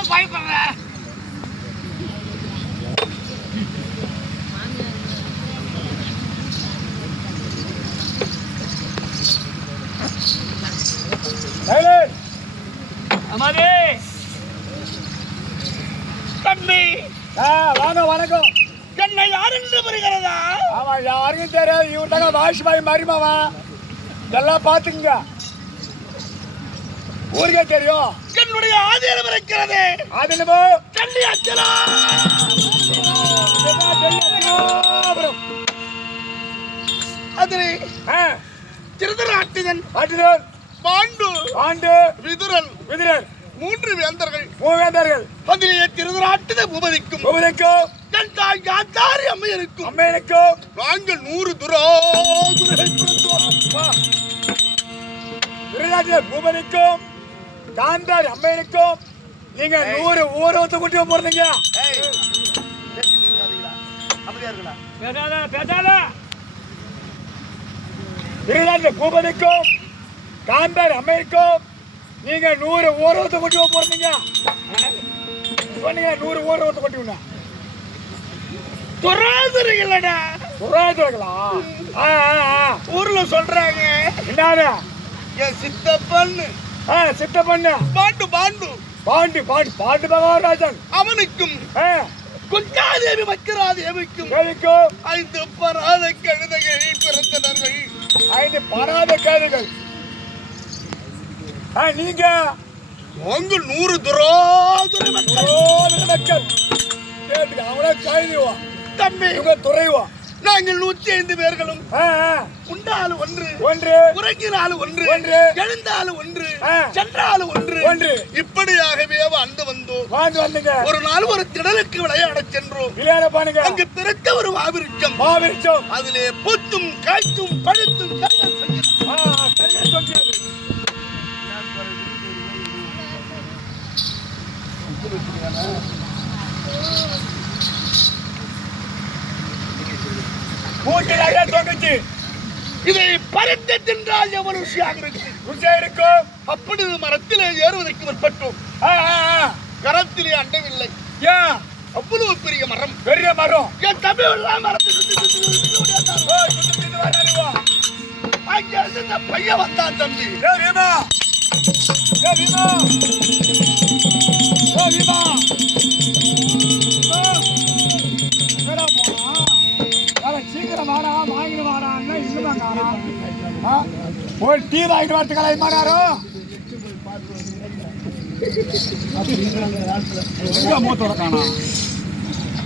நானும் பயப்படுறேன். அம்மாடி தம்பி வாங்க வணக்கம். என்னை யார் என்று வருகிறதா? ஆமா, யாருக்கும் தெரியாது. இவர் தாங்க வாஷிபாய் மரிமாவா. எல்லாம் பாத்துக்குங்க, ஊருக்கே தெரியும். என்னுடைய ஆதீனம் இருக்கிறது. ஆதீனமோ கண்ணி அச்சலா அதிலே திருதராட்டிதன் ஆட்டிதன் பாண்டு பாண்டு விதுரன் விதுரன் மூன்று வேந்தர்கள் அதிலே திருதராட்டித உபதிக்கும் என் தாய் காத்தாரி அம்மையருக்கும் நாங்கள் 100 பூபதிக்கும் காந்தாரி அம்மையனுக்கும் நீங்க 100 ஊரவத்தை கூட்டி போறீங்க. பூபதிக்கும் காந்தாரி அம்மையனுக்கும் நீங்க 100 ஊரவத்தை கூட்டி போறீங்க. சொன்னீங்க 100 ஊரவத்தை கூட்டி துராதுரைகளா ஊர்ல சொல்றாங்க. என்னது? என் சித்தப்பன்னு சித்தப்பண்ணு பாண்டு பாண்டு பாண்டு பாண்டு பாண்டு பகவான் அவனுக்கும் குஞ்சாதேவி மக்கிராதேவிக்கும் 5 பராத கழுதைகள் பிறந்தனர்கள். 5 பராத கழுதைகள். நீங்க உங்க 100 துரோதுரை மக்கள் கேட்டுக்க. அவங்களே கைதுவா தம்பி, இவங்க துறைவா. நாங்கள் 105 பேர்களும் உண்டாலும் ஒன்று உறங்கினாலும் ஒன்று எழுந்தாலும் ஒன்று சென்றாலும் ஒன்று இப்படியாகவே வாழ்ந்து வந்தோம். ஒரு நாள் ஒரு திடலுக்கு விளையாட சென்றோம். அங்கு பிறக்க ஒரு மாவிருச்சம் அதிலே பூத்தும் காய்த்தும் பழுத்தும் இதை பறித்து தின்றால் எவ்வளவு ருசியாக இருக்கும். அப்படி மரத்திலே ஏறுவதற்கு முற்பட்டோம். கரத்திலே அண்டவில்லை. அவ்வளவு பெரிய மரம் என் தமிழ் அங்கிருந்து பையன் வந்தான். தம்பி சீக்கிரம் வாடா, வாங்கிட்டு வாடான்னா இன்னும் ஒரு டீ வாங்கிட்டு வரத்துக்கலை மாறாரோ. எங்க மூத்தோட காணா?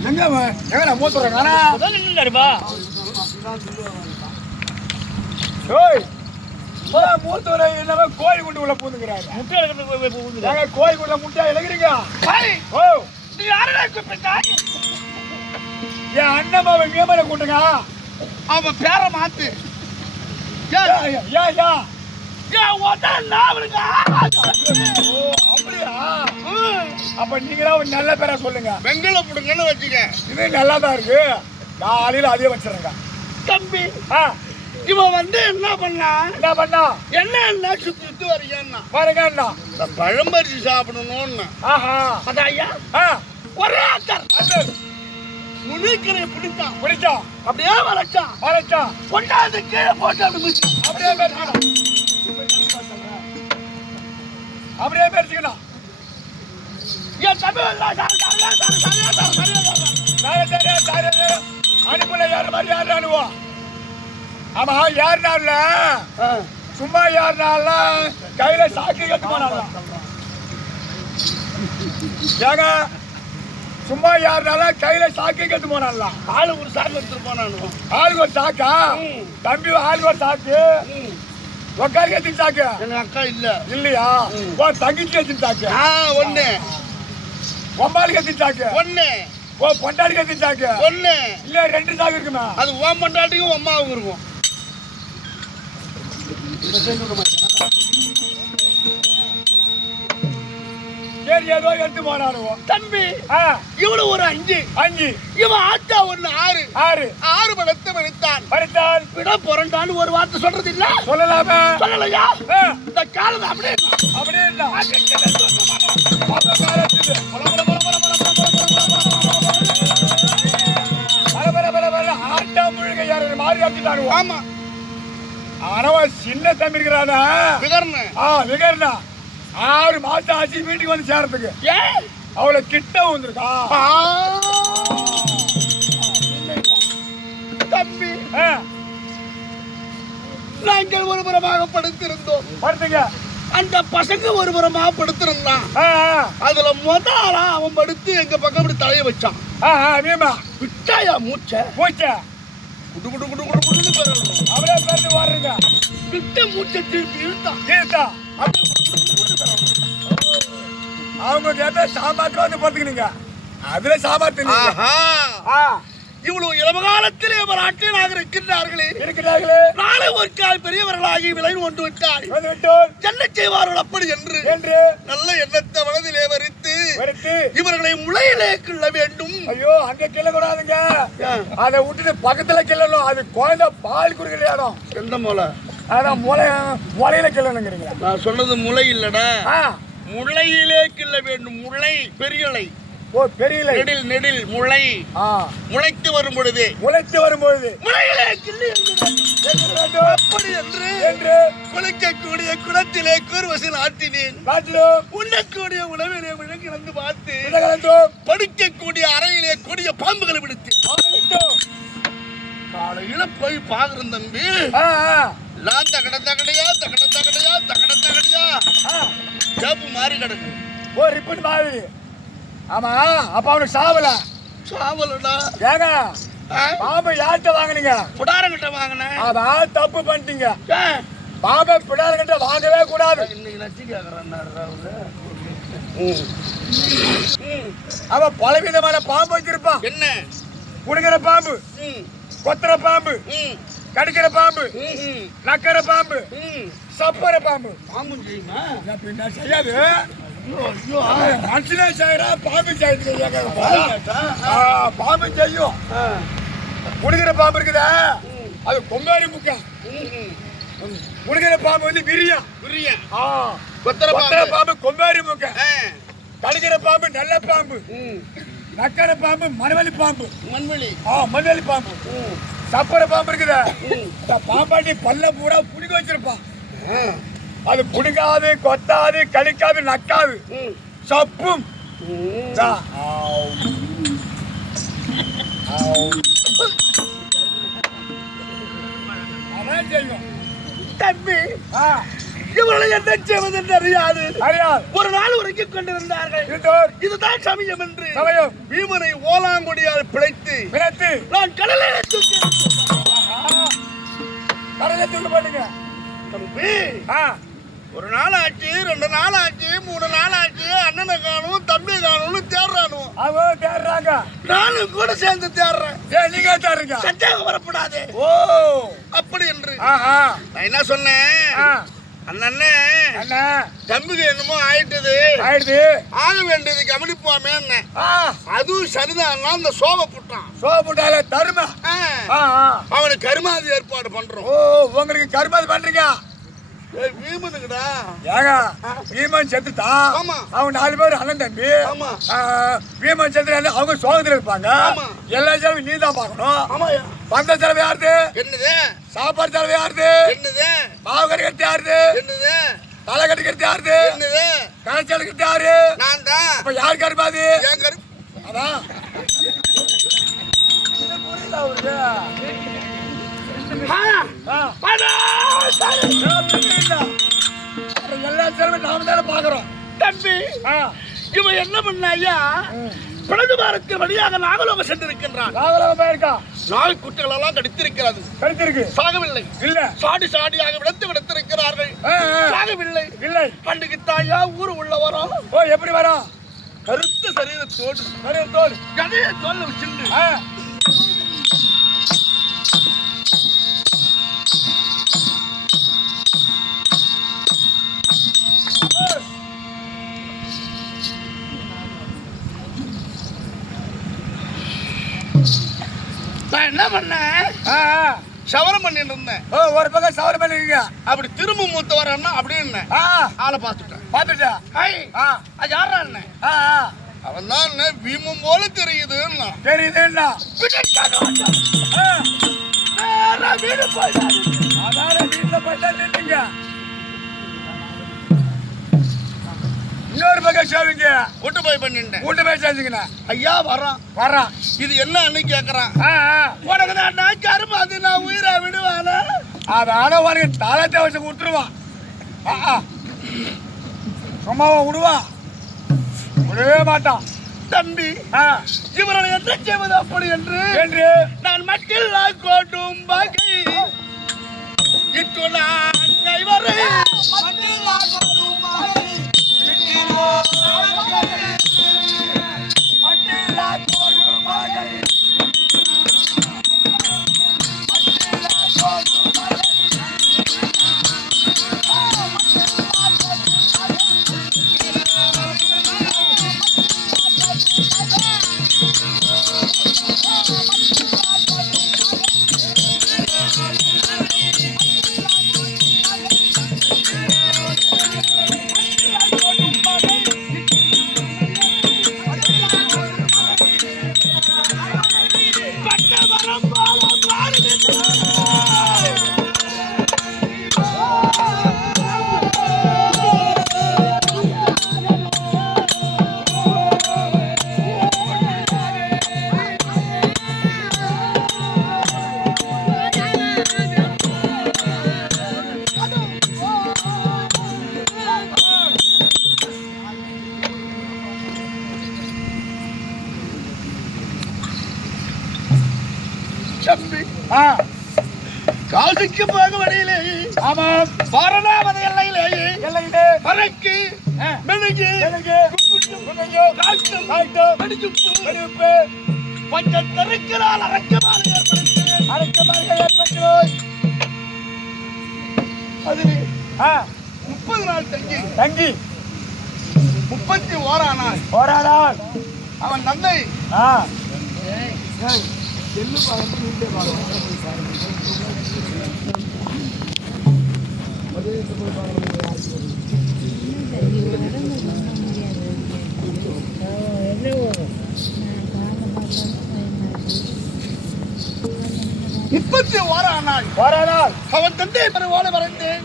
எங்க மூத்தோட காணா? மூத்தோரை என்னவோ கோழி குண்டு உள்ள பூந்துக்கிறாரு. முட்டை கோழி குண்ட முட்டை இழக்கிறீங்க. என் அண்ணன் அவன் வியமனை கூட்டுங்க. அவன் பேரை மாத்து. அப்படியா? அப்ப நீங்களா ஒரு நல்ல பேரை சொல்லுங்க. வெங்கல புடுங்கன்னு வச்சுக்க. இது நல்லாதான் இருக்கு. காலையில அதே வச்சிருங்க. தம்பி இவன் என்ன பண்ணா என்ன சுத்தி வரீங்கன்னா பாருங்க, பழம்பரிசி சாப்பிடணும்னு. அதான் ஐயா ஒரே அக்கர் முனிக்கரை பிடிச்சான் அப்படியே வளைச்சான் கொண்டாந்து கீழே போட்டு அப்படியே பேசிக்கணும். அனுப்புல யாரு மாதிரி யாரு அனுவா? ஆமா, யாருனால சும்மா யாருனால கையில சாக்கி கட்டு போனாலும் ஏங்க, சும்மா யாருனால கையில சாக்கி கட்டு போனால ஆளுக்கு ஒரு சாக்கு எடுத்துட்டு போனானு. ஆளுக்கு ஒரு சாக்கா? தம்பி ஆளுக்கு ஒரு சாக்கு. உக்காரி எத்தின் சாக்கு? எங்க அக்கா இல்லையா? தங்கச்சி எத்தின் சாக்கு? ஒண்ணு. ஒம்பாளுக்கு எத்தின் சாக்கு? ஒண்ணு. பொண்டாடிக்கு எத்தின் சாக்கு? ஒண்ணு. இல்ல 2 சாக்கு இருக்குமா? அது ஓம் பொண்டாட்டிக்கும் அம்மாவுக்கும் இருக்கும். சரி, ஏதோ எடுத்து போனாலும் தம்பி இவனு ஒரு 5 இவன் ஆத்தா ஒண்ணு 6 படுத்தான் விட புரண்டான்னு ஒரு வார்த்தை சொல்றது இல்ல. சொல்லலாமா? சொல்லலையா? இந்த காலம் அப்படியே காலத்துக்கு ஆமா. அவன் சின்ன தம்பி இருக்கிறானா விகர்ணா 6 மாசம் ஆச்சு வீட்டுக்கு வந்து சேர்றதுக்கு. ஏன் அவளை கிட்ட வந்திருக்கா தம்பி? நாங்கள் ஒருபுறமாக படுத்திருந்தோம். படுத்துங்க. அந்த பசங்க ஒருபுறமாக படுத்திருந்தான். அதுல முதலா அவன் படுத்து எங்க பக்கம் அப்படி தலைய வச்சான். விட்டாயா மூச்ச குடு குடு குடு குடு குடுன்னு பெறணும். அவளே பேருந்து வாருங்க. விட்ட மூச்சை திருப்பி இழுத்தான். அவங்க கேட்ட சாம்பார் வந்து பார்த்துக்கினீங்க. அதுல சாம்பார் இவ்வளவு இளமகாலத்திலே அவர் ஆட்சியராக இருக்கிறார்களே, நாளை ஒரு கால் பெரியவர்களாகி விளைவு கொண்டு விட்டார். என்ன செய்வார்கள் அப்படி என்று நல்ல எண்ணத்தை மனதிலே வரித்து இவர்களை முளையிலே கிள்ள வேண்டும். ஐயோ, அங்க கிள்ள கூடாதுங்க. அதை விட்டுட்டு பக்கத்துல கிள்ளணும். அது குழந்தை பால் குடிக்கிற இடம். எந்த மூளை? அதான் முளையில கிள்ளணுங்கிறீங்க. நான் சொன்னது முளை இல்லடா, முளையிலே கிள்ள வேண்டும். முளை பெரியலை. ஓ, பெரியலை. நெடில் முளை. முளைத்து வரும் பொழுது முளையிலே கிள்ளி அப்படி என்று குளிக்கக்கூடிய குளத்திலே கூர்வசில் ஆட்டினேன். உண்ணக்கூடிய உணவிலே விளங்கிழந்து பார்த்து படிக்கக்கூடிய அறையிலே கொடிய பாம்புகளை விடுத்து காலையில போய் பாக்குறேன் தம்பி. தகட தகடையா சேப்பு மாறி கிடக்கு. ஓ, ரிப்பன் மாதிரி. ஆமா, அப்ப அவனுக்கு சாவலடா. ஏங்க, பாம்பை யார்கிட்ட வாங்கினீங்க? புடாரங்கிட்ட வாங்கினேன். அதான் தப்பு பண்ணிட்டீங்க. பாம்பை புடாரங்கிட்ட வாங்கவே கூடாது. இன்னைக்கு நச்சு கேக்குறான். அவன் பலவிதமான பாம்பு வச்சிருப்பான். என்ன? குடுக்கிற பாம்பு, கொத்துற பாம்பு, கடிக்கிற பாம்பு, நக்கிற பாம்பு, சப்பர பாம்பு. பாம்பு செய்யுமா? பின்ன செய்யாது. மனுஷனே செய்யறா, பாம்பு செய்யுது. பாம்பு செய்யும். குடுக்கிற பாம்பு இருக்குதா, அது கொங்காரி முக்கா. குடுக்கிற பாம்பு வந்து விரியம். கொத்தர பாம்பு கொங்காரி முக்கா. கடிக்கிற பாம்பு நல்ல பாம்பு. நக்கர பாம்பு மணவெளி பாம்பு. மண்வெளி பாம்பு. சப்பர பாம்பு இருக்குதா, பாம்பாட்டி பல்ல பூரா புடிக்க வச்சிருப்பான். அது புடுங்காது, கொத்தாது, கழிக்காது, நக்காது, சப்பும். அதான் செய்யும். தம்பி, இவர்களை என்ன செய்வது என்று அறியாது. ஒரு நாள் உறங்கிக் கொண்டிருந்தார்கள். இதுதான் சமயம் என்று பீமனை ஓலாங்கொடியால் பிழைத்து நான் கடலை தூக்கி போட்டுங்க. தம்பி, ஒரு நாள் ஆச்சு, 2 நாள் ஆச்சு, 3 நாள் ஆச்சு. அண்ணனை காணும், தம்பி காணும்னு தேடுறானும். அவன் தேடுறாங்க, நானும் கூட சேர்ந்து தேடுறேன். நீங்க தேடுறீங்க. சந்தேகம் வரப்படாது. ஓ, அப்படி என்று நான் என்ன சொன்னேன்? அண்ணே, தம்பிக்கு என்னமோ ஆயிட்டது, ஆக வேண்டியது கவனிப்போமே. அதுவும் சரிதான். அந்த சோபை புட்டால தரும அவனுக்கு கருமாதி ஏற்பாடு பண்றோம். ஓ, உங்களுக்கு கருமாதி பண்றீங்க? வீமனுக்குடா. வீமன் செத்துட்டான். அவன் 4 பேர் அண்ணன் தம்பி. வீமன் செத்து அவங்க சோகத்துல இருப்பாங்க. எல்லா செலவும் நீ தான் பாக்கணும். பந்த செலவு யாருது? என்னது? சாப்பாடு செலவு யாருது? என்னது? மாவு கட்டி யாருது? என்னது? தலை கட்டி யாருது? என்னது? கடைச்சல் கட்டி யாரு? நான் தான். அப்ப யார் கருமாதி? அதான் புரியல அவருக்கு. எல்லா செலவும் நாம தானே பாக்குறோம். தம்பி, இவன் என்ன பண்ண ஐயா? பிறகு வாரத்து வழியாக நாகலோகம் சென்றிருக்கின்றான். நாகலோகம் போயிருக்கா? நாய் குட்டிகள் எல்லாம் கடித்திருக்கு. சாகவில்லை. இல்ல, சாடியாக விடுத்திருக்கிறார்கள். சாகவில்லை. இல்லை. பண்டுக்கு தாயா ஊரு உள்ள வரும். ஓ, எப்படி வரும்? கருத்த சரீரத்தோடு கதைய தோல்ல வச்சிருந்து நான் என்ன பண்ணேன்? சவரம் பண்ணிட்டு இருந்தேன். ஒரு பக்கம் சவரம் பண்ணிருக்கீங்க. அப்படி திரும்ப மூத்த வரேன்னா அப்படின்னு ஆளை பார்த்துட்டேன். அது யாரா என்ன? அவன் தான் வீமம் போல தெரியுதுன்னா யாரா வீடு போயிட்டாரு. அதான வீட்டுல போயிட்டா நின்னுங்க. இன்னொரு பக்கம் சேவிங்க. கூட்டு போய் பண்ணிட்டேன். கூட்டு போய் சேர்ந்துங்கண்ணா. ஐயா வரான். வர்றான். இது என்ன அன்னைக்கு கேட்கறான். உனக்கு தான் கரும்பு அது நான் உயிரை விடுவானா. அதான உனக்கு தாளத்தை வச்சு கொடுத்துருவான். சும்மாவா விடுவான்? விடவே மாட்டான். தம்பி இவரை என்ன செய்வது அப்படி என்று நான் மட்டில் கோட்டும் பாக்கை இட்டு நான் வரை காசிக்கு போக வழியிலே பாரநாமத எல்லையிலே பறக்கு மெழுகு கொஞ்சம் தெருக்கிறால் அரக்கமாக ஏற்பட்டு அதில் 30 நாள் தங்கி 31ஆம் நாள் அவன் தந்தை அவன் தந்தை பரவாயில்ல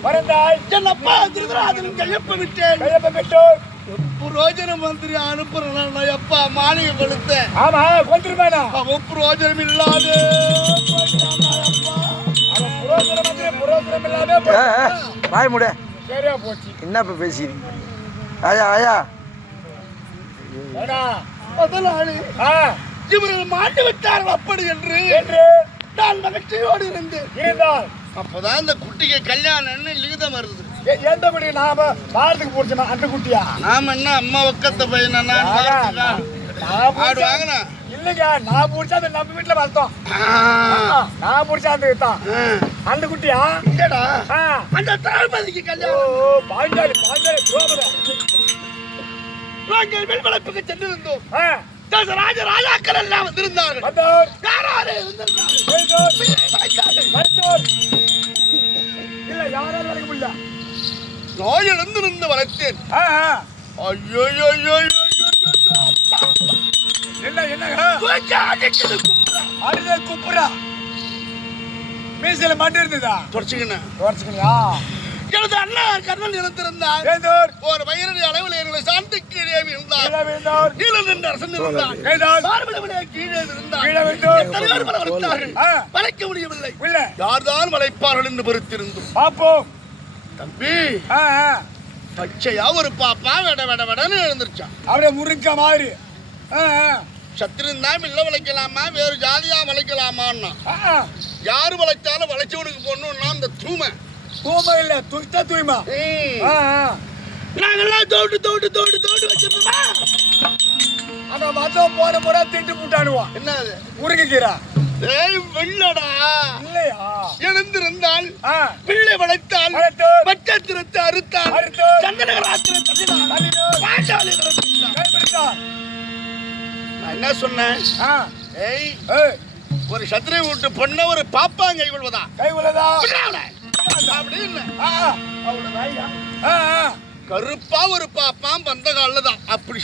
வரைந்தாய் என் அப்பா திருதராஜனும் கையப்ப விட்டேன் புரோஜனம் மந்திரி அனுப்புறேன் அப்பா மாளிகை கொடுத்தேன் அவன் புரோஜனம் இல்லாத வாய் முட சரியா போச்சு. என்ன இப்ப பேசிடுங்க? ஆயா ஆயா முதலாளி இவர்கள் மாட்டி விட்டார்கள் அப்படி என்று நான் மகிழ்ச்சியோடு இருந்தால் அப்பதான் இந்த குட்டிக்கு கல்யாணம்னு லிகிதம் வருது. எந்த குட்டி? நாம பாரத்துக்கு போடுச்சோமா அந்த குட்டியா? நாம என்ன அம்மா பக்கத்தை பையனா ஆடு வாங்கினா இல்லைங்க. நான் பிடிச்சா அது நம்ம வீட்டுல வளர்த்தோம். நான் பிடிச்சா அந்த வித்தான் அந்த குட்டியா? இல்லடா அந்த திரௌபதிக்கு கல்யாணம். பாஞ்சாலி நாங்கள் வெண்வளப்புக்கு சென்றிருந்தோம். ராஜாக்கள் எல்லாம் வந்திருந்தார்கள். இல்ல யாராலும் வளர்க்க முடியல. நான் எழுந்திருந்து வளர்த்தேன். குப்புறா மீசையில மாட்டி இருந்ததா? தொடச்சுக்கணியா? எனது அண்ணா கர்ணன் இழந்திருந்தார். ஒரு வயிறு அளவில் எங்களை சாந்து கீழே விழுந்தார். நீலன் என்ற அரசன் இருந்தார். கீழே விழுந்தார். வளைக்க முடியவில்லை. யார்தான் வளைப்பார்கள் என்று பொறுத்திருந்தோம். பாப்போம் தம்பி. பச்சையா ஒரு பாப்பா வெட வெட வெடன்னு எழுந்திருச்சான். அப்படியே முருங்க மாதிரி. சத்திருந்தா இல்ல வளைக்கலாமா வேறு ஜாதியா வளைக்கலாமான்னா யாரு வளைச்சாலும் வளைச்சவனுக்கு பொண்ணுன்னா அந்த தூமை இல்ல தூய்மா. நாங்கெல்லாம் தோண்டு வச்சிருந்தோமா அந்த மதம் போற முறை திண்டு போட்டானுவான். என்னது? முருங்கைக்கீரை. வெள்ளடா இல்லையா? எழுந்திருந்தால் பிள்ளை வளைத்தால் பச்சத்திரத்தை அறுத்தால் நான் என்ன சொன்னேன்? ஒரு சத்திரை விட்டு பொண்ண ஒரு பாப்பாங்க கைவிடுவதா அப்படின்னு கருப்பா ஒரு பாப்பான் வந்த காலில் தான் அப்படி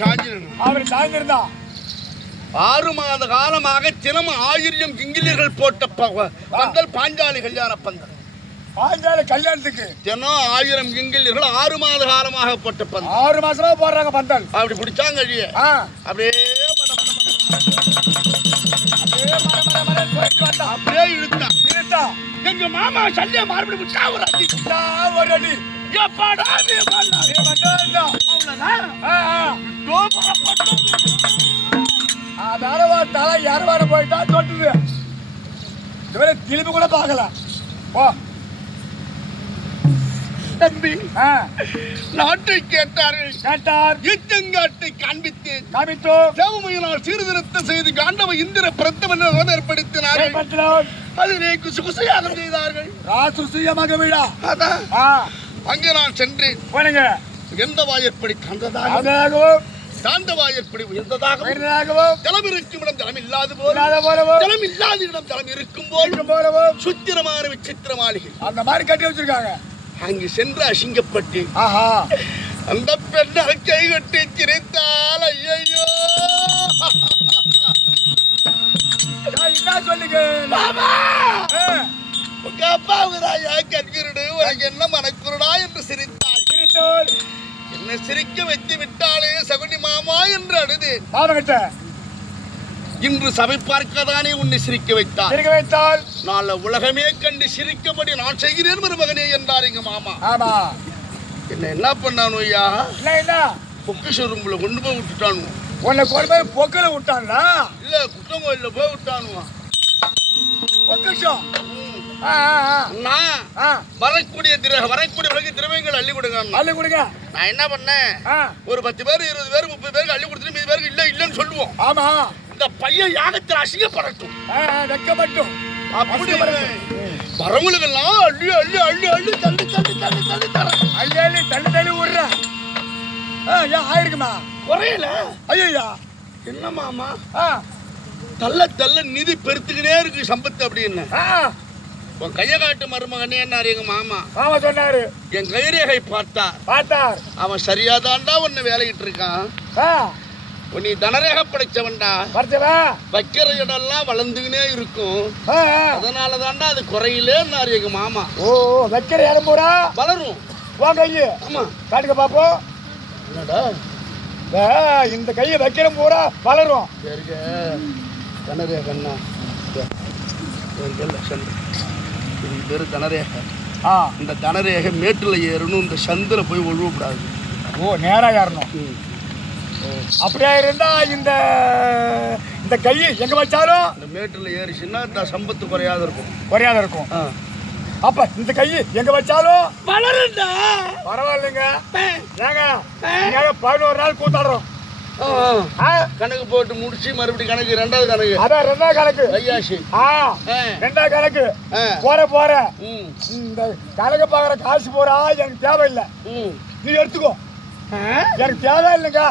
சாஞ்சிருந்தான். 6 மாத காலமாக தினமும் 1000 கிங்கிலிகள் போட்ட பந்தல் பாஞ்சாலி கல்யாண பந்தல். பாஞ்சாலி கல்யாணத்துக்கு தினம் 1000 கிங்கிலிகள் 6 மாத காலமாக போட்ட பந்தல். 6 மாசமா போடுறாங்க பந்தல். அப்படி பிடிச்சாங்க அழிய அப்படியே அப்படியே இழுத்தா எங்க மாமா சல்லிய மறுபடி விட்டா ஒரு அடி எப்பாடா தலை யாரு போயிட்டா தொட்டுது. இவரை திரும்பி கூட பார்க்கல. ஓ தம்பி நாட்டை கேட்டார் யுத்தங்காட்டை காண்பித்தோம். தேவமையினால் சீர்திருத்தம் செய்து காண்டவ இந்திர பிரத்தமன் ஏற்படுத்தினார்கள். அதிலே குசுகுசையாக செய்தார்கள். ராசுசியமாக விழா அங்கே நான் சென்றேன். எந்த வாயற்படி தாண்டதாகவும் தாண்டவாயற்படி உயர்ந்ததாகவும் ஜலம் இருக்கும் இடம் ஜலம் இல்லாது போல ஜலம் இல்லாத இடம் ஜலம் இருக்கும் போல சுத்திரமான விசித்திர மாளிகை அந்த மாதிரி கட்டி வச்சிருக்காங்க. அங்கு சென்று அசிங்கப்பட்டு அந்த பெண்ணை கை கட்டி சிரித்தால் ஐயோ என்ன சொல்லுங்க உங்க அப்பாவுதாயா கண்கிருடு உனக்கு என்ன மனக்குருடா என்று சிரித்தாள். என்ன சிரிக்க வைத்து விட்டாளே சகுனி மாமா என்று அழுது இன்று சபை பார்க்கதானே உன்னை சிரிக்க வைத்தாள். நாளை உலகமே கண்டு சிரிக்கபடி நான் செய்கிறேன் மருமகனே என்றார் எங்க மாமா. என்ன பண்ணானு ஐயா? பொக்கிஷ ரூம்ல கொண்டு போய் விட்டுட்டானு. உன்னை கொண்டு போய் பொக்கில விட்டான்டா? இல்ல குற்றங்கோயில போய் விட்டானுவா. பொக்கிஷம் வரக்கூடிய திரவியங்கள் அள்ளி கொடுங்க. நான் என்ன பண்ணேன், ஒரு 10 பேர் 20 பேர் 30 பேருக்கு அள்ளி கொடுத்துட்டு மீதி பேருக்கு இல்லன்னு சொல்லுவோம். ஆமா, இந்த பையன் யாகத்தில் அசிங்கப்படட்டும் வெட்கப்பட்டும். அப்படி வரவங்களுக்கெல்லாம் அள்ளி அள்ளி அள்ளி அள்ளி தள்ளி தள்ளி தள்ளி தள்ளி தரேன். அள்ளி அள்ளி தள்ளி தள்ளி விடுறேன். ஆயிருக்குமா? குறையல. ஐயா என்ன மாமா தள்ள தள்ள நிதி பெருத்துக்கினே இருக்கு சம்பத்து அப்படின்னு. உன் கைய காட்டு மருமகனே என்னாரு எங்க மாமா. சொன்னாரு. என் கைரேகை பார்த்தார். அவன் சரியாதான்டா உன்னை வேலையிட்டு இருக்கான். நீ தனரேக படைச்சவன்டா. வைக்கிற இடம்லாம் வளர்ந்துக்கினே இருக்கும். அதனாலதான்டா அது குறையிலேன்னாரு எங்க மாமா. ஓ, வைக்கிற இடம் பூரா வளரும். ஆமா, காட்டுக்க பாப்போம். என்னடா இந்த கையை வைக்கிற பூரா வளரும். தனரேக கண்ணா பேரு தனரேக. இந்த தனரேக மேட்டுல ஏறணும், இந்த சந்தில போய் ஒழுவக்கூடாது. ஓ, நேரா ஏறணும். அப்படியா இருந்தா இந்த இந்த கை எங்க வச்சாலும் இந்த மேட்டுல ஏறிச்சுன்னா இந்த சம்பத்து குறையாத இருக்கும். அப்ப இந்த கை எங்க வச்சாலும் வளருண்டா. பரவாயில்லைங்க. ஏங்க 11 நாள் கூத்தாடுறோம். கணக்கு போட்டு முடிச்சு மறுபடியும் கணக்கு ரெண்டாவது கணக்கு. அதான் ரெண்டாவது கணக்கு. ஐயாசி ரெண்டாவது கணக்கு. போற இந்த கணக்கு பாக்குற காசு போறா எனக்கு தேவையில்லை. நீ எடுத்துக்கோ, எனக்கு தேவை இல்லைங்க.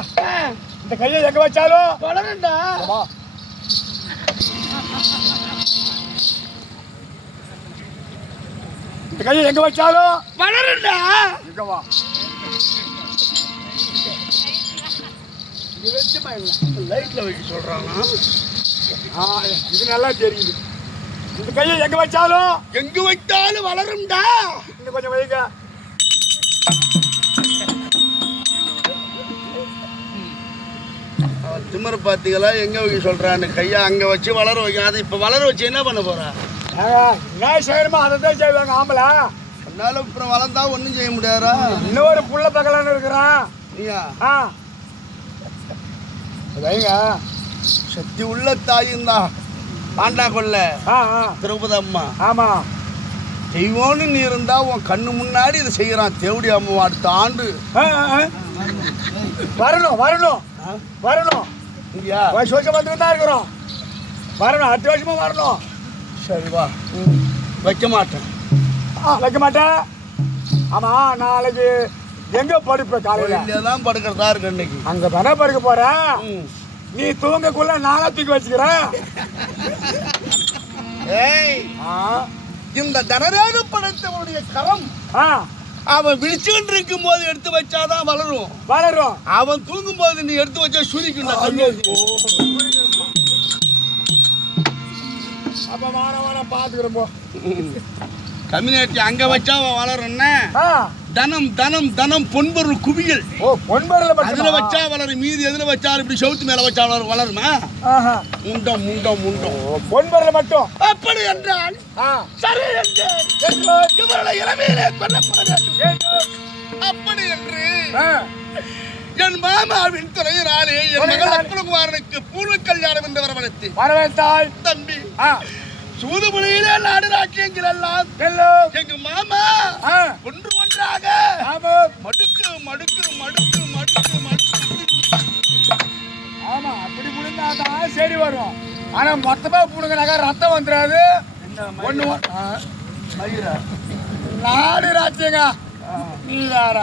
இந்த கையை எங்க வச்சாலும் வளருண்டா. இந்த கையை எங்க வச்சாலும் வளருண்டா. இங்க வா. லைட்ல வைக்க சொல்றாங்க. இது நல்லா தெரியுது. இந்த கையை எங்க வச்சாலும் எங்க வைத்தாலும் வளரும்டா. இன்னும் கொஞ்சம் வைங்க. திமர் பாத்தீங்களா எங்க வைக்க சொல்றான்னு. கையா அங்க வச்சு வளர வைக்க. அதை இப்ப வளர வச்சு என்ன பண்ண போற? என்ன செய்யணுமோ அதை தான் செய்வாங்க ஆம்பளை. அதனால அப்புறம் வளர்ந்தா ஒன்றும் செய்ய முடியாதா? இன்னொரு புள்ள பக்கலான்னு இருக்கிறான். நீயா? வைங்க. சக்தி உள்ள தாயும் தான் ஆண்டா கொல்ல திரௌபதி அம்மா. ஆமா, தெய்வம்னு நீ இருந்தா உன் கண்ணு முன்னாடி இதை செய்யறான் தேவடி அம்மா. அடுத்த ஆண்டு வரணும் வரணும் வரணும். வருஷம் வந்துட்டு தான் இருக்கிறோம். வரணும், அடுத்த வருஷமும் வரணும். சரிவா, வைக்க மாட்டேன். வைக்க மாட்டேன். ஆமா, நாளைக்கு எங்க படுப்ப? காலையில தான் படுக்கிறதா இருக்கு. இன்னைக்கு அங்க தானே படுக்க போறேன். நீ தூங்கக்குள்ள நானா தூக்கி வச்சுக்கிறேன். இந்த தனராக படைத்தவனுடைய கரம் அவன் விழிச்சுட்டு இருக்கும் போது எடுத்து வச்சாதான் வளரும். வளரும். அவன் தூங்கும் போது நீ எடுத்து வச்சா சுரிக்கும். அப்ப வாரம் பாத்துக்கிறோம் போ. கம்யூனிட்டி அங்க வச்சா வளரும்னா ஆ, தனம் தனம் தனம் பொன்பொருள் குவியல். ஓ பொன்பொருள் அதுல வச்சா வளரும். மீதி எதுல வச்சாலும் இப்படி செவுத்து மேல வச்சா வளருமா? ஆஹா, முண்டம் முண்டம் முண்டம். ஓ பொன்பொருள் மட்டும். அப்படி என்றால் ஆ, சரி என்றேன். இவர்களை இளமையிலே கொல்லப்பட வேண்டும். அப்படி என்று என் மாமாவின் துறையினாலே என் மகள் அக்குலகுமாரனுக்கு பூர்வ கல்யாணம் என்று வரவழைத்து வரவேற்றாய் தம்பி. ஆ, சூதுமொழியிலே நாடு ராக்கியங்கள் எல்லாம் எல்லோரும் எங்க மாமா ஆ, ஒன்று ஒன்றாக ஆமா மடுக்கு மடுக்கு மடுக்கு மடுக்கு மடுக்கு. ஆமா, அப்படி புடுங்காதான் சரி வரும். ஆனா மொத்தமா புடுங்கினாக்கா ரத்தம் வந்துடாது. ஒண்ணு நாடு ராஜ்யங்க நீ வேற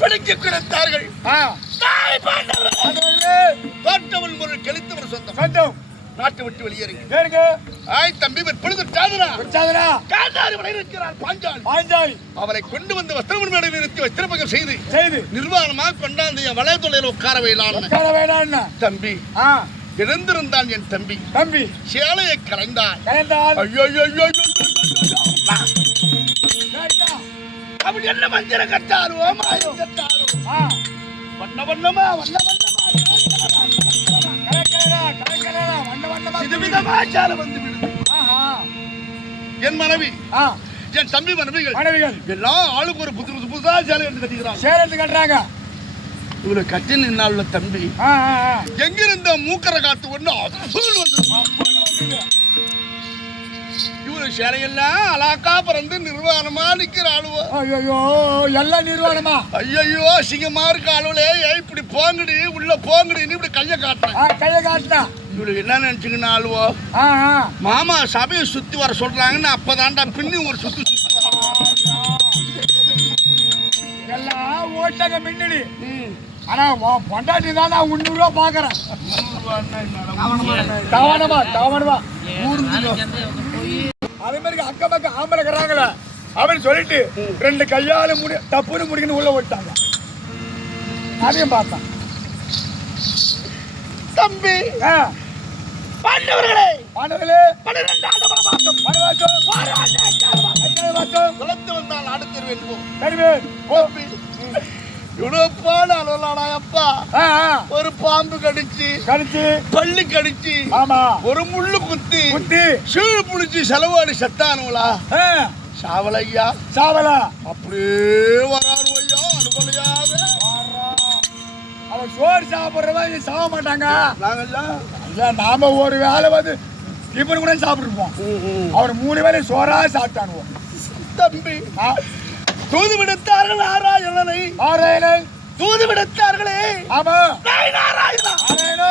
பிடிக்க கிடத்தார்கள். ஆ, தாய் பாண்டவர்கள் ஆண்டவர்களே, தோற்றவன் ஒரு கெளித்தவர் சொந்தம். சொந்தம் நாட்டை விட்டு வெளியேறுங்க. வேறுங்க ஆய் தம்பி பொழுது சாதனா வச்சாதனா காந்தாரி வரை இருக்கிறார் பாஞ்சாலி. பாஞ்சாலி அவரை கொண்டு வந்து வஸ்திரமன் மேடையில் நிறுத்தி வஸ்திரபகம் செய்து செய்து நிர்வாணமாக கொண்டாந்து என் வளையத்தொலையில் உட்கார வைலான்னு. உட்கார வேண்டாம்னா தம்பி ஆ, எழுந்திருந்தான் என் தம்பி. தம்பி சேலையை கலைந்தான். கலந்தால் ஐயோ ஐயோ ஐயோ அப்படி என்ன மஞ்சள் கட்டாரோ மாயம் கட்டாரோ ஆ, வண்ண வண்ணமா வண்ண வண்ணமா கலக்கலடா கலக்கலடா வண்ண வண்ணமா விதவிதமா சேலை வந்து விடுது. ஆஹா, என் மனைவி ஆ, என் தம்பி மனைவிகள் மனைவிகள் எல்லாம் ஆளுக்கு ஒரு புது புது புதுசா சேலை எடுத்து கட்டிக்கிறாங்க. சேரத்து கட்டுறாங்க. இவரு கட்டி நின்னால தம்பி ஆ, ஆ, ஆ, எங்கிருந்த மூக்கரை காத்து ஒண்ணு அசுல் வந்து பொண்ணு வந்தது. இவரு சேலையெல்லாம் அலாக்கா பிறந்து நிர்வாணமா நிக்கிற ஆளுவோ. ஐயோ எல்லாம் நிர்வாணமா. ஐயோ சிங்கமா இருக்க ஆளுவலே இப்படி போங்கடி உள்ள போங்கடின்னு இப்படி கைய காட்டுறேன். ஆ, கையை காட்டுனா. இவரு என்ன நினைச்சுக்கணும் ஆளுவோ, ஆ, ஆ, மாமா சபையை சுத்தி வர சொல்றாங்கன்னு அப்பதான்டா பின்னி ஒரு சுத்தி சுத்தி வர. எல்லாம் ஓட்டாங்க முன்னாடி. ஆனா பொண்டாட்டி தான் நான் 300 ரூபா பாக்குறேன். கவனமா கவனமா அதே மாதிரி அக்கம் பக்கம் ஆம்பளை இருக்கிறாங்களே அப்படின்னு சொல்லிட்டு 2 கையால தப்புன்னு முடிக்கணும் உள்ள விட்டாங்க. அதையும் பார்த்தேன். தம்பி ஆ, பாண்டவர்களே பாண்டவர்களே 12 ஆண்டு வனவாசம் குலத்து வந்தால் அடுத்தருவு என்போம். இவ்வளவு அலுவலாடா அப்பா. ஆ, ஆ, ஒரு பாம்பு கடிச்சு கடிச்சு பள்ளி கடிச்சு ஆமா ஒரு முள்ளு குத்தி குத்தி சீழ் புடிச்சு செலவாடி செத்தானுங்களா ஆ, சாவலையா சாவலா அப்படியே வராரு ஐயா அனுபலையாக. அவன் சோறு சாப்பிடுறவன் சாக மாட்டாங்க. நாங்கெல்லாம் ஐயா, நாம ஒரு வேலை வந்து டிஃபன் கூட சாப்பிட்டுருப்போம். அவர் 3 வேலை சோறா சாப்பிட்டானுவோம். தம்பி தூது விடுத்தார்கள் நாராயணனை. ஆராயணை தூது விடுத்தார்களே. ஆமா நாராயணா ஆராயணா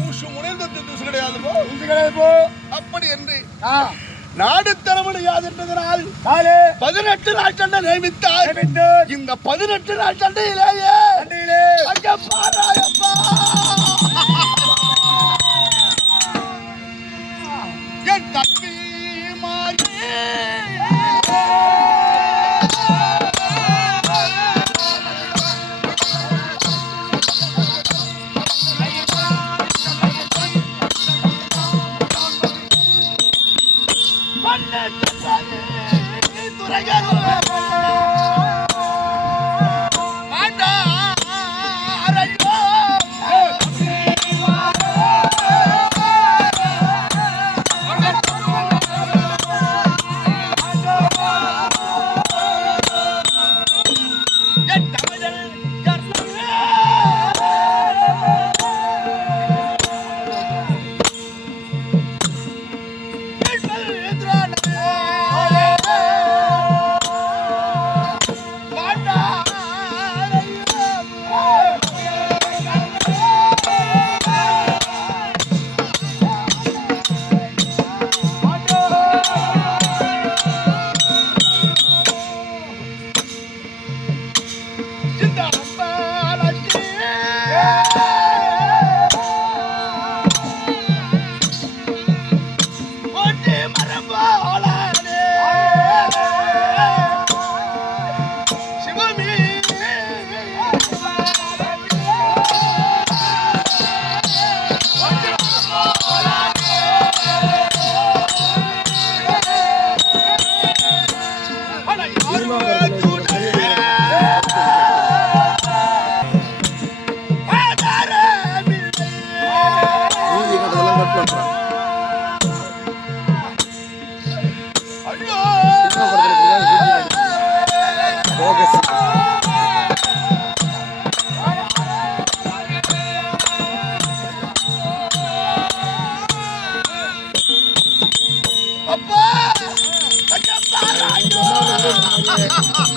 ஊசு முனைந்து தூசு கிடையாது போ. இது கிடையாது போ. அப்படி என்று ஆ, நாடு தரமுடியாது என்பதனால் நாலு 18 நாள் சண்டை நியமித்தார். நியமித்து இந்த 18 நாள் சண்டையிலேயே சண்டையிலே ஐயப்பா ராயப்பா என் தம்பி மாறி துறைகள்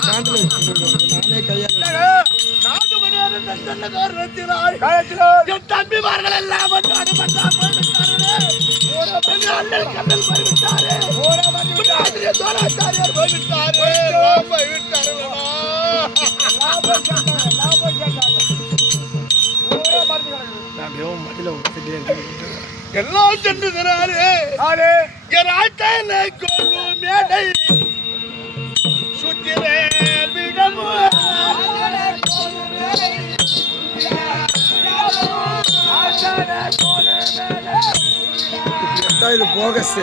நானே கையால் நாடு மணியான தந்தன காரணத்தினால் காயத்தினால் என் தம்பிமார்கள் எல்லாம் வந்து அனுமதித்தார் போய்விட்டார்களே. என் அண்ணன் கண்ணன் போய்விட்டாரே. ஆசிரியர் தோராச்சாரியார் போய்விட்டாரே. எல்லாம் போய்விட்டார்களா? லாபம் கேட்டாங்க. ஊரே மறந்து கிடக்குது. நான் தேவம் மட்டில உட்காந்துட்டே இருக்கேன். எல்லாம் சென்றுகிறாரே. ஆளு என் ஆட்டனை கொள்ளும் மேடை சுத்திரேன் விடமோ இது போகஸ்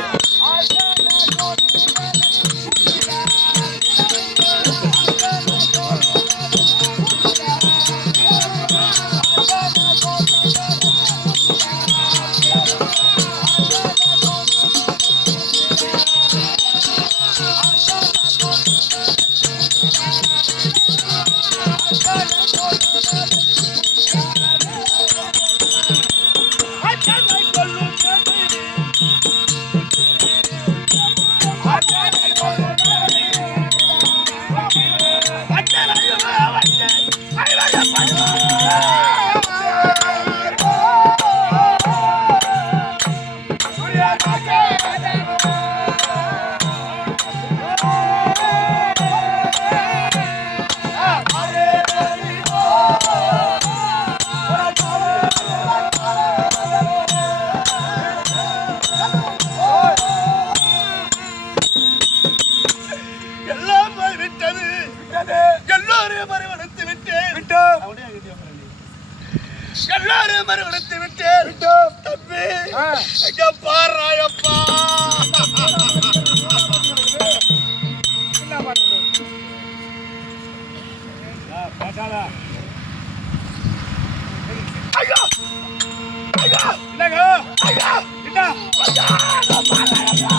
எல்லாம் போய்விட்டது. எல்லோரையும் மறுவெடுத்து விட்டேன். எல்லாரையும் மறுவெடுத்து விட்டேன். தம்பி ஐயா பாராயப்பா. என்ன பண்றது? பேசாதா? ஐயா ஐயா என்னங்க? ஐயா என்ன? ஐயா பாராயப்பா.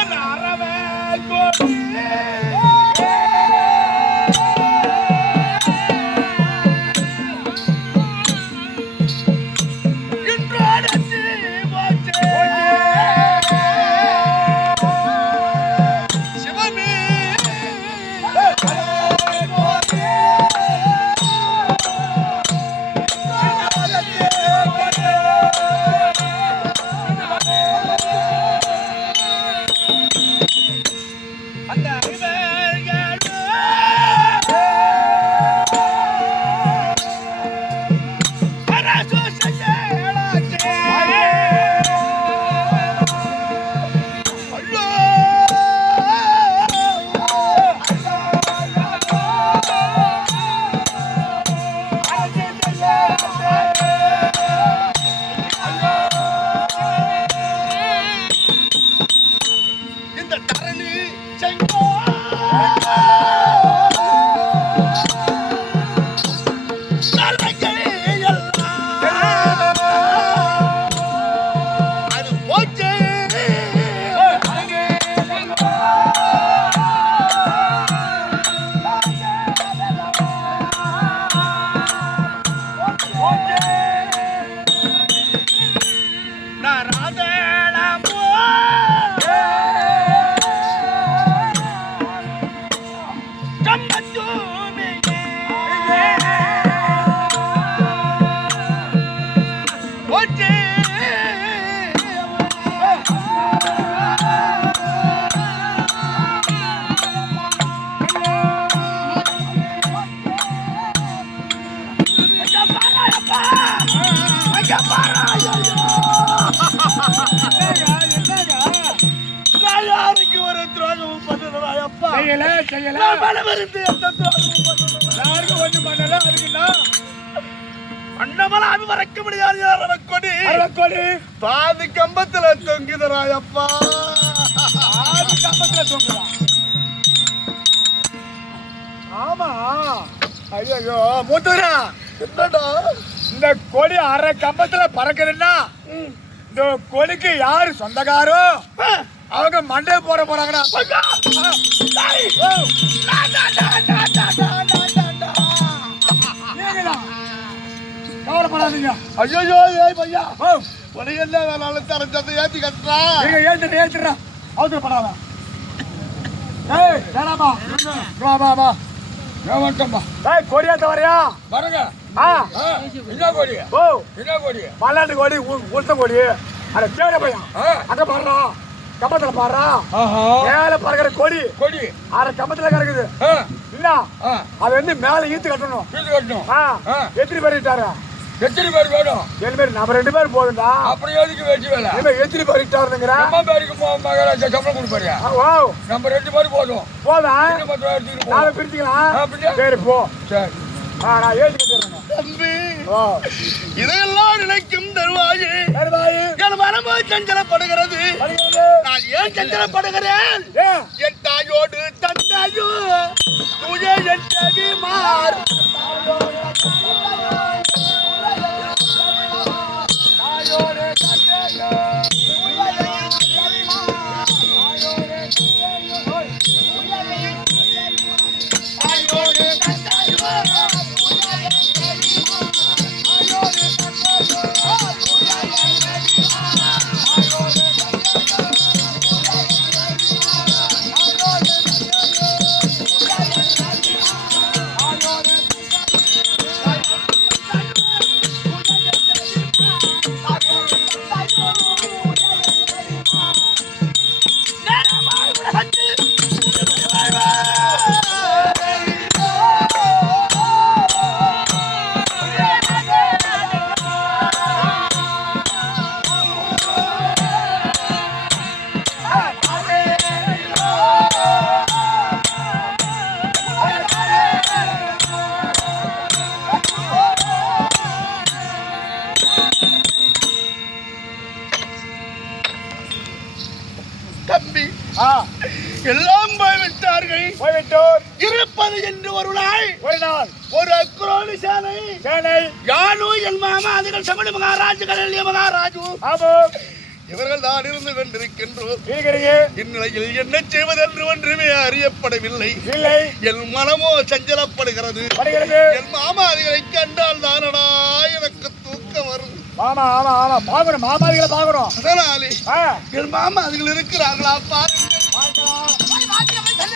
என் அறவே கோடி செய்யல செய்யல யாருக்கும் ஒண்ணும் பண்ணல. அதுக்குன்னா அண்ணமலாமி மறக்க முடியாது அரவக்கொடி அரவக்கொடி பாதி கம்பத்துல தொங்குதராயப்பா. ஆதி கம்பத்துல தொங்குறான். ஆமா. ஐயோ மூத்தரா, என்னடா இந்த கொடி அரை கம்பத்துல பறக்குதுன்னா இந்த கொடிக்கு யாரு சொந்தக்காரோ அவங்க மண்டே போட போறாங்கடா. கவலைப்படாதீங்க. ஐயோ ஏய் பையா உனக்கு என்ன வேணாலும் தரஞ்சதை ஏத்தி கட்டுறா. நீங்க ஏத்துறா அவசரப்படாத. ஏய் வேணாமா வா வா வா நான் வந்துட்டேன்பா. ஏய் கொடியா தவறியா பாருங்க. ஆ என்ன கோடி? ஓ என்ன கோடி? பல்லாண்டு கோடி உளுத்த கோடி அட கேட பையன் அங்க பாடுறா கம்பத்துல பாடுறா மேல பறக்கிற கொடி கோடி அரை கம்பத்துல கிடக்குது இல்ல அது வந்து மேல ஈத்து கட்டணும். வீட்டு கட்டணும். எத்தனை பேர் இட்டாரு? எத்தனை பேர் வேணும்? 7 பேர். நம்ம 2 பேர் போதும்டா. அப்படி எதுக்கு வெட்டி வேலை? எத்தனை பேர் இட்டாருங்கிற அம்மா பேருக்கு மகாராஜா சம்பளம் கொடுப்பாரு. ஓ நம்ம 2 பேர் போதும். போதா இன்னும் 10 ரூபாய் எடுத்துக்கிட்டு நாளை போ. பிரிச்சுக்கலாம். சரி போ. சரி. நான் ஏற்றி கட்டிடுறேன். தம்பி ஓ இதையெல்லாம் நினைக்கும் தருவாயே என் மனமோ சஞ்சலப்படுகிறது. நான் ஏன் சஞ்சலப்படுகிறேன்? என் தாயோடு தந்தாயோ துய என் தேவி மார் தம்பி எல்லாம் போய்விட்டார்கள். இருப்பது என்று ஒரு நாள் ஒரு அக்ரோனி சேனை யானு என் மாமா அதுகள் சமண மகாராஜுகள் எளிய மகாராஜு இவர்கள் தான் இருந்து கொண்டிருக்கின்றோம். இந்நிலையில் என்ன செய்வதென்று ஒன்றுமே அறியப்படவில்லை. என் மனமோ சஞ்சலப்படுகிறது. என் மாமா அதுகளை கண்டால் தானடா எனக்கு தூக்கம் வரும். மாமா ஆமா ஆமா பாக்கணும் மாமாதிகளை பாக்கணும். அதனாலே என் மாமா அதுகள் இருக்கிறார்களா பாருங்க.